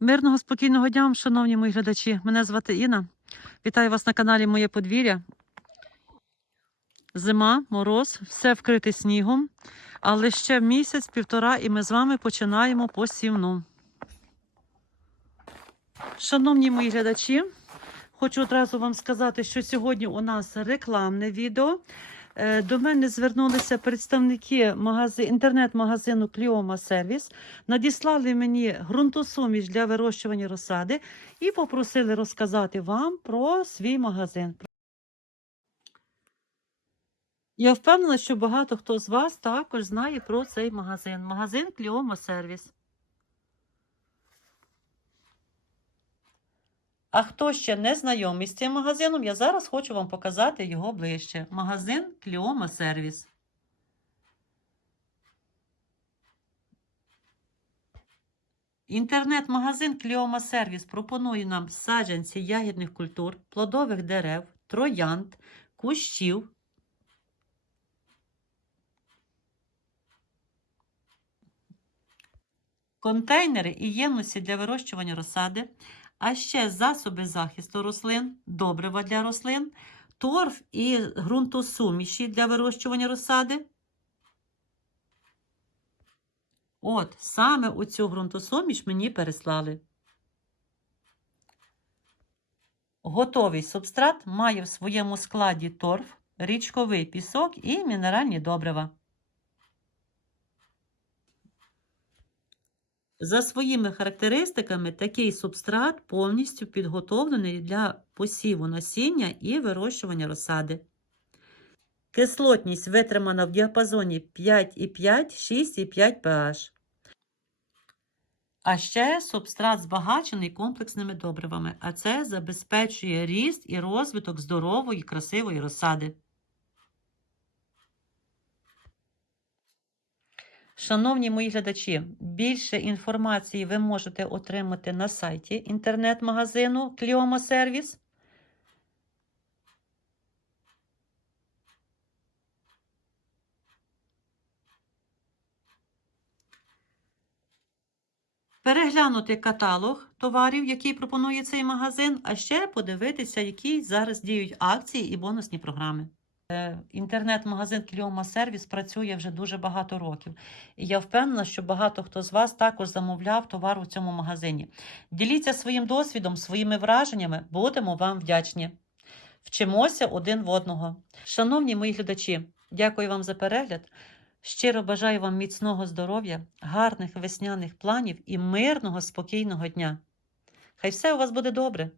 Мирного спокійного дня, шановні мої глядачі. Мене звати Інна. Вітаю вас на каналі Моє подвір'я. Зима, мороз, все вкрите снігом, але ще місяць, півтора, і ми з вами починаємо посівну. Шановні мої глядачі, хочу одразу вам сказати, що сьогодні у нас рекламне відео. Е, До мене звернулися представники магази... інтернет-магазину Кліома Сервіс, надіслали мені ґрунтосуміш для вирощування розсади і попросили розказати вам про свій магазин. Я впевнена, що багато хто з вас також знає про цей магазин. Магазин Кліома Сервіс. А хто ще не знайомий з цим магазином, я зараз хочу вам показати його ближче. Магазин Кліома Сервіс. Інтернет-магазин Кліома Сервіс пропонує нам саджанці ягідних культур, плодових дерев, троянд, кущів. Контейнери і ємності для вирощування розсади, а ще засоби захисту рослин, добрива для рослин, торф і ґрунтосуміші для вирощування розсади. От, саме оцю ґрунтосуміш мені переслали. Готовий субстрат має в своєму складі торф, річковий пісок і мінеральні добрива. За своїми характеристиками, такий субстрат повністю підготовлений для посіву насіння і вирощування розсади. Кислотність витримана в діапазоні 5,5, 6,5 pH. А ще субстрат збагачений комплексними добривами, а це забезпечує ріст і розвиток здорової, красивої розсади. Шановні мої глядачі, більше інформації ви можете отримати на сайті інтернет-магазину Кліома Сервіс. Переглянути каталог товарів, який пропонує цей магазин, а ще подивитися, які зараз діють акції і бонусні програми. Е, Інтернет-магазин Кліома Сервіс працює вже дуже багато років. І я впевнена, що багато хто з вас також замовляв товар у цьому магазині. Діліться своїм досвідом, своїми враженнями, будемо вам вдячні. Вчимося один в одного. Шановні мої глядачі, дякую вам за перегляд. Щиро бажаю вам міцного здоров'я, гарних весняних планів і мирного, спокійного дня. Хай все у вас буде добре.